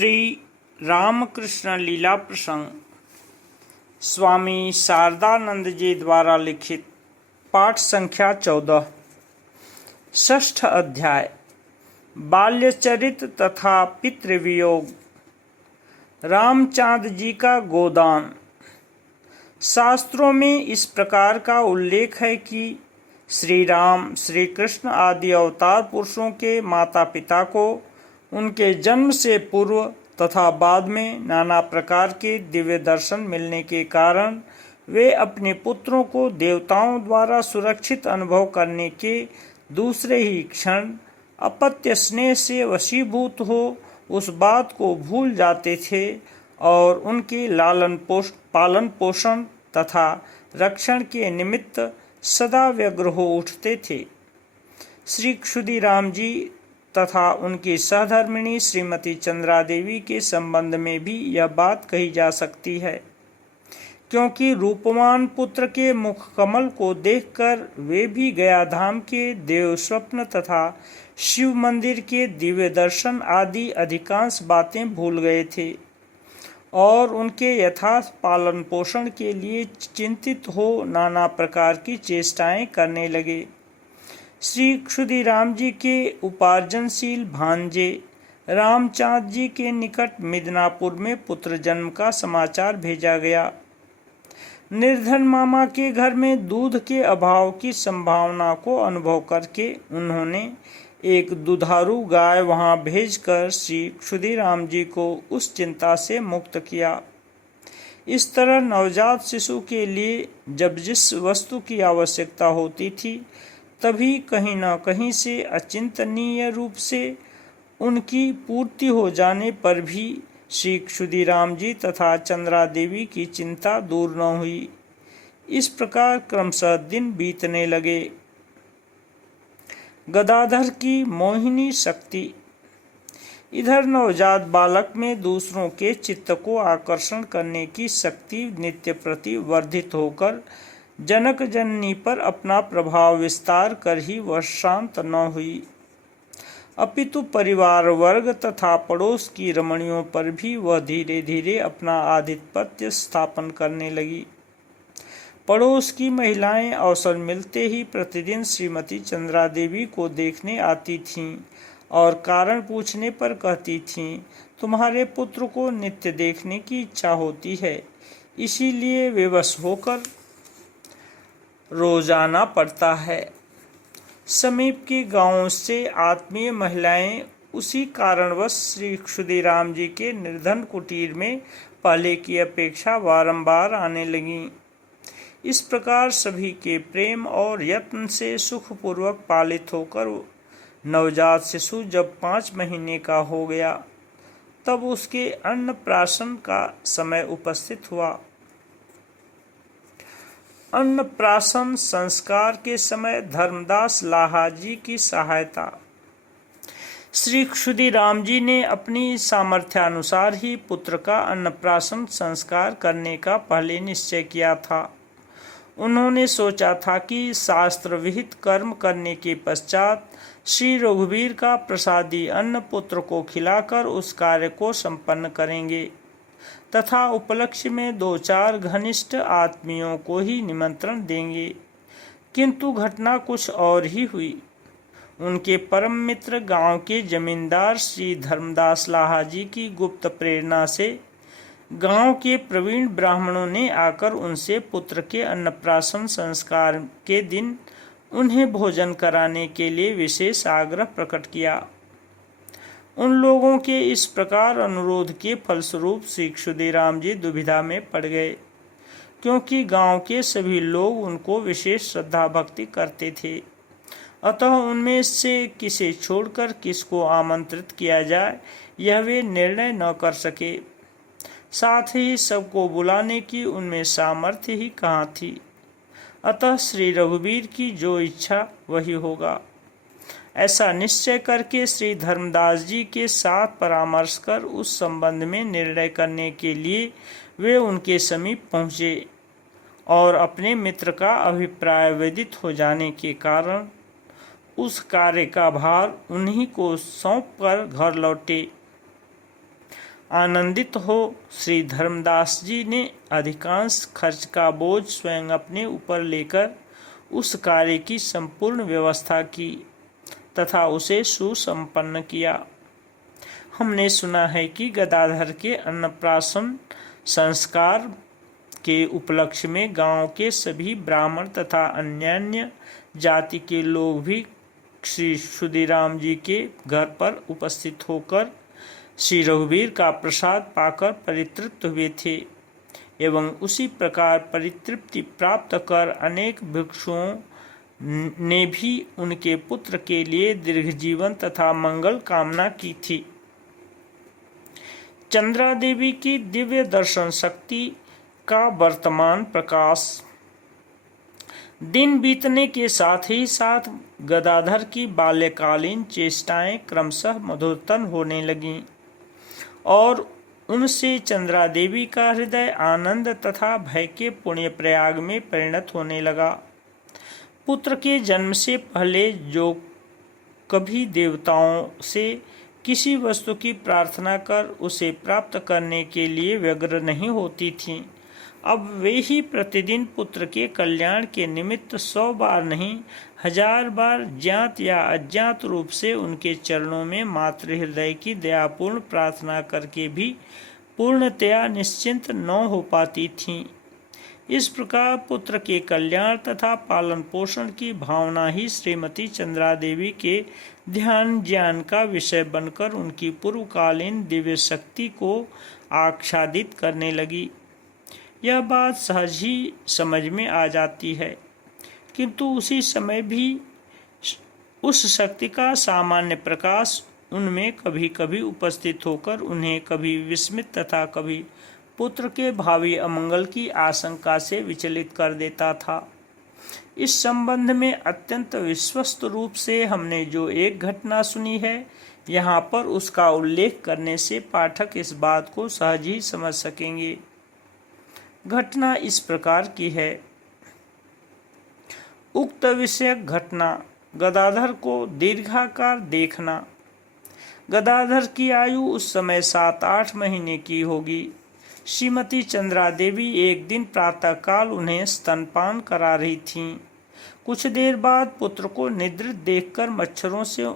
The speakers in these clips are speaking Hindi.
श्री रामकृष्ण लीला प्रसंग स्वामी शारदानंद जी द्वारा लिखित पाठ संख्या 14। षष्ठ अध्याय बाल्यचरित तथा पितृवियोग। रामचांद जी का गोदान। शास्त्रों में इस प्रकार का उल्लेख है कि श्री राम श्री कृष्ण आदि अवतार पुरुषों के माता पिता को उनके जन्म से पूर्व तथा बाद में नाना प्रकार के दिव्य दर्शन मिलने के कारण वे अपने पुत्रों को देवताओं द्वारा सुरक्षित अनुभव करने के दूसरे ही क्षण अपत्य स्नेह से वशीभूत हो उस बात को भूल जाते थे और उनके पालन पोषण तथा रक्षण के निमित्त सदा व्यग्र हो उठते थे। श्री क्षुदीराम जी तथा उनकी सहधर्मिणी श्रीमती चंद्रा देवी के संबंध में भी यह बात कही जा सकती है, क्योंकि रूपवान पुत्र के मुख कमल को देखकर वे भी गया धाम के देव स्वप्न तथा शिव मंदिर के दिव्य दर्शन आदि अधिकांश बातें भूल गए थे और उनके यथार्थ पालन पोषण के लिए चिंतित हो नाना प्रकार की चेष्टाएं करने लगे। श्री क्षुदीराम जी के उपार्जनशील भांजे रामचांद जी के निकट मिदनापुर में पुत्र जन्म का समाचार भेजा गया। निर्धन मामा के घर में दूध के अभाव की संभावना को अनुभव करके उन्होंने एक दुधारू गाय वहां भेजकर श्री क्षुदीराम जी को उस चिंता से मुक्त किया। इस तरह नवजात शिशु के लिए जब जिस वस्तु की आवश्यकता होती थी तभी कहीं न कहीं से अचिंतनीय रूप से उनकी पूर्ति हो जाने पर भी श्री क्षुदीराम जी तथा चंद्रा देवी की चिंता दूर न हुई। इस प्रकार क्रमशः दिन बीतने लगे। गदाधर की मोहिनी शक्ति। इधर नवजात बालक में दूसरों के चित्त को आकर्षण करने की शक्ति नित्य प्रति वर्धित होकर जनक जननी पर अपना प्रभाव विस्तार कर ही वह शांत न हुई, अपितु परिवार वर्ग तथा पड़ोस की रमणियों पर भी वह धीरे धीरे अपना आधिपत्य स्थापन करने लगी। पड़ोस की महिलाएं अवसर मिलते ही प्रतिदिन श्रीमती चंद्रा देवी को देखने आती थीं और कारण पूछने पर कहती थीं, तुम्हारे पुत्र को नित्य देखने की इच्छा होती है, इसीलिए विवश होकर रोजाना पड़ता है। समीप के गांवों से आत्मीय महिलाएं उसी कारणवश श्री क्षुदीराम जी के निर्धन कुटीर में पहले की अपेक्षा बारंबार आने लगीं। इस प्रकार सभी के प्रेम और यत्न से सुखपूर्वक पालित होकर नवजात शिशु जब 5 महीने का हो गया तब उसके अन्नप्राशन का समय उपस्थित हुआ। अन्नप्राशन संस्कार के समय धर्मदास लाहा जी की सहायता। श्री क्षुदीराम जी ने अपनी सामर्थ्यानुसार ही पुत्र का अन्नप्राशन संस्कार करने का पहले निश्चय किया था। उन्होंने सोचा था कि शास्त्र विहित कर्म करने के पश्चात श्री रघुवीर का प्रसादी अन्न पुत्र को खिलाकर उस कार्य को संपन्न करेंगे तथा उपलक्ष्य में 2-4 घनिष्ठ आत्मियों को ही निमंत्रण देंगे। किंतु घटना कुछ और ही हुई। उनके परम मित्र गांव के जमींदार श्री धर्मदास लाहा जी की गुप्त प्रेरणा से गांव के प्रवीण ब्राह्मणों ने आकर उनसे पुत्र के अन्नप्राशन संस्कार के दिन उन्हें भोजन कराने के लिए विशेष आग्रह प्रकट किया। उन लोगों के इस प्रकार अनुरोध के फलस्वरूप श्री क्षुदीराम जी दुविधा में पड़ गए, क्योंकि गांव के सभी लोग उनको विशेष श्रद्धा भक्ति करते थे। अतः उनमें से किसे छोड़कर किसको आमंत्रित किया जाए यह वे निर्णय न कर सके। साथ ही सबको बुलाने की उनमें सामर्थ्य ही कहाँ थी। अतः श्री रघुवीर की जो इच्छा वही होगा, ऐसा निश्चय करके श्री धर्मदास जी के साथ परामर्श कर उस संबंध में निर्णय करने के लिए वे उनके समीप पहुँचे और अपने मित्र का अभिप्राय विदित हो जाने के कारण उस कार्य का भार उन्हीं को सौंप कर घर लौटे। आनंदित हो श्री धर्मदास जी ने अधिकांश खर्च का बोझ स्वयं अपने ऊपर लेकर उस कार्य की संपूर्ण व्यवस्था की तथा उसे सुसंपन्न किया। हमने सुना है कि गदाधर के अन्नप्राशन संस्कार के उपलक्ष्य में गांव के सभी ब्राह्मण तथा अन्यान्य जाति के लोग भी श्री क्षुदीराम जी के घर पर उपस्थित होकर श्री रघुवीर का प्रसाद पाकर परितृप्त हुए थे एवं उसी प्रकार परितृप्ति प्राप्त कर अनेक भिक्षुओं ने भी उनके पुत्र के लिए दीर्घ जीवन तथा मंगल कामना की थी। चंद्रा देवी की दिव्य दर्शन शक्ति का वर्तमान प्रकाश। दिन बीतने के साथ ही साथ गदाधर की बाल्यकालीन चेष्टाएं क्रमशः मधुरतन होने लगीं और उनसे चंद्रा देवी का हृदय आनंद तथा भय के पुण्य प्रयाग में परिणत होने लगा। पुत्र के जन्म से पहले जो कभी देवताओं से किसी वस्तु की प्रार्थना कर उसे प्राप्त करने के लिए व्यग्र नहीं होती थीं, अब वे ही प्रतिदिन पुत्र के कल्याण के निमित्त 100 बार नहीं 1000 बार ज्ञात या अज्ञात रूप से उनके चरणों में मातृ हृदय की दयापूर्ण प्रार्थना करके भी पूर्णतया निश्चिंत न हो पाती थीं। इस प्रकार पुत्र के कल्याण तथा पालन पोषण की भावना ही श्रीमती चंद्रा देवी के ध्यान ज्ञान का विषय बनकर उनकी पूर्वकालीन दिव्य शक्ति को आच्छादित करने लगी। यह बात सहज ही समझ में आ जाती है, किंतु उसी समय भी उस शक्ति का सामान्य प्रकाश उनमें कभी कभी उपस्थित होकर उन्हें कभी विस्मित तथा कभी पुत्र के भावी अमंगल की आशंका से विचलित कर देता था। इस संबंध में अत्यंत विश्वस्त रूप से हमने जो एक घटना सुनी है, यहाँ पर उसका उल्लेख करने से पाठक इस बात को सहज ही समझ सकेंगे। घटना इस प्रकार की है। उक्त विषयक घटना गदाधर को दीर्घाकार देखना। गदाधर की आयु उस समय 7-8 महीने की होगी। श्रीमती चंद्रा देवी एक दिन प्रातःकाल उन्हें स्तनपान करा रही थीं। कुछ देर बाद पुत्र को निद्रित देखकर मच्छरों से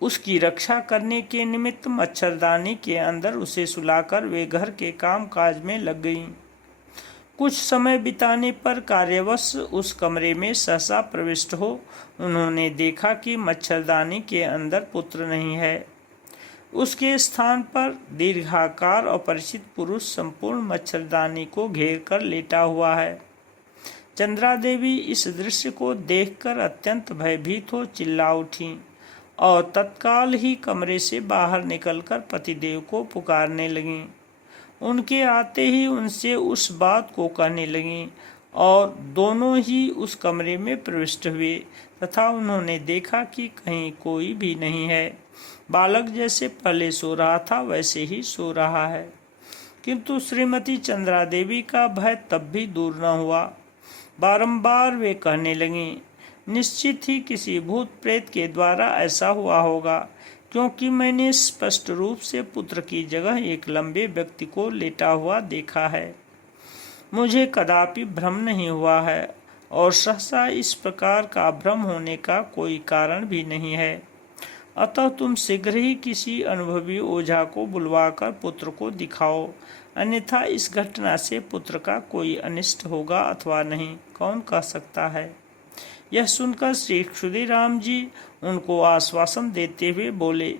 उसकी रक्षा करने के निमित्त मच्छरदानी के अंदर उसे सुलाकर वे घर के काम काज में लग गईं। कुछ समय बिताने पर कार्यवश उस कमरे में सहसा प्रविष्ट हो उन्होंने देखा कि मच्छरदानी के अंदर पुत्र नहीं है। उसके स्थान पर दीर्घाकार अपरिचित पुरुष संपूर्ण मच्छरदानी को घेर कर लेटा हुआ है। चंद्रा देवी इस दृश्य को देखकर अत्यंत भयभीत हो चिल्ला उठी और तत्काल ही कमरे से बाहर निकलकर पतिदेव को पुकारने लगीं। उनके आते ही उनसे उस बात को कहने लगीं और दोनों ही उस कमरे में प्रविष्ट हुए तथा उन्होंने देखा कि कहीं कोई भी नहीं है। बालक जैसे पहले सो रहा था वैसे ही सो रहा है, किंतु श्रीमती चंद्रा देवी का भय तब भी दूर न हुआ। बारंबार वे कहने लगीं, निश्चित ही किसी भूत प्रेत के द्वारा ऐसा हुआ होगा, क्योंकि मैंने स्पष्ट रूप से पुत्र की जगह एक लंबे व्यक्ति को लेटा हुआ देखा है। मुझे कदापि भ्रम नहीं हुआ है और सहसा इस प्रकार का भ्रम होने का कोई कारण भी नहीं है। अतः तुम शीघ्र ही किसी अनुभवी ओझा को बुलवाकर पुत्र को दिखाओ, अन्यथा इस घटना से पुत्र का कोई अनिष्ट होगा अथवा नहीं, कौन कह सकता है। यह सुनकर श्री क्षुदीराम जी उनको आश्वासन देते हुए बोले,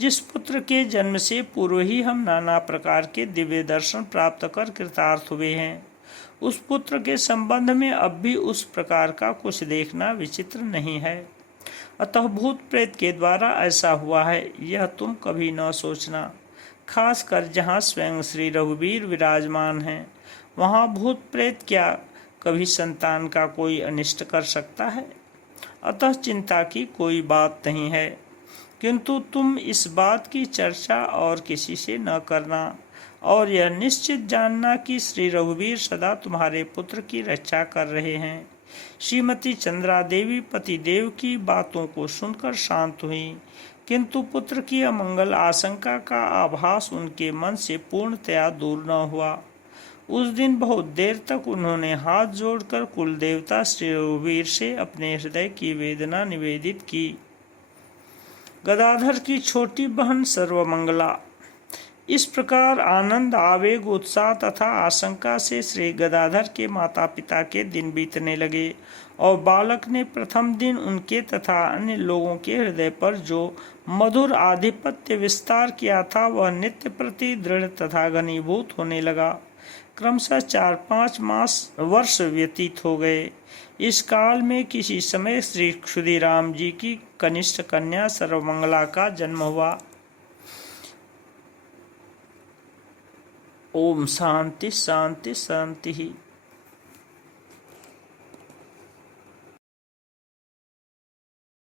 जिस पुत्र के जन्म से पूर्व ही हम नाना प्रकार के दिव्य दर्शन प्राप्त कर कृतार्थ हुए हैं, उस पुत्र के संबंध में अब भी उस प्रकार का कुछ देखना विचित्र नहीं है। अतः भूत प्रेत के द्वारा ऐसा हुआ है यह तुम कभी न सोचना। खासकर जहाँ स्वयं श्री रघुवीर विराजमान हैं, वहाँ भूत प्रेत क्या कभी संतान का कोई अनिष्ट कर सकता है। अतः चिंता की कोई बात नहीं है, किंतु तुम इस बात की चर्चा और किसी से न करना और यह निश्चित जानना कि श्री रघुवीर सदा तुम्हारे पुत्र की रक्षा कर रहे हैं। श्रीमती चंद्रा देवी पतिदेव की बातों को सुनकर शांत हुई, किंतु पुत्र की अमंगल आशंका का आभास उनके मन से पूर्णतया दूर न हुआ। उस दिन बहुत देर तक उन्होंने हाथ जोड़कर कुल देवता श्री रघुवीर से अपने हृदय की वेदना निवेदित की। गदाधर की छोटी बहन सर्वमंगला। इस प्रकार आनंद, आवेग, उत्साह तथा आशंका से श्री गदाधर के माता पिता के दिन बीतने लगे और बालक ने प्रथम दिन उनके तथा अन्य लोगों के हृदय पर जो मधुर आधिपत्य विस्तार किया था वह नित्य प्रति दृढ़ तथा घनीभूत होने लगा। क्रमशः 4-5 वर्ष व्यतीत हो गए। इस काल में किसी समय श्री क्षुदीराम जी की कनिष्ठ कन्या सर्वमंगला का जन्म हुआ। ओम शांति शांति शांति।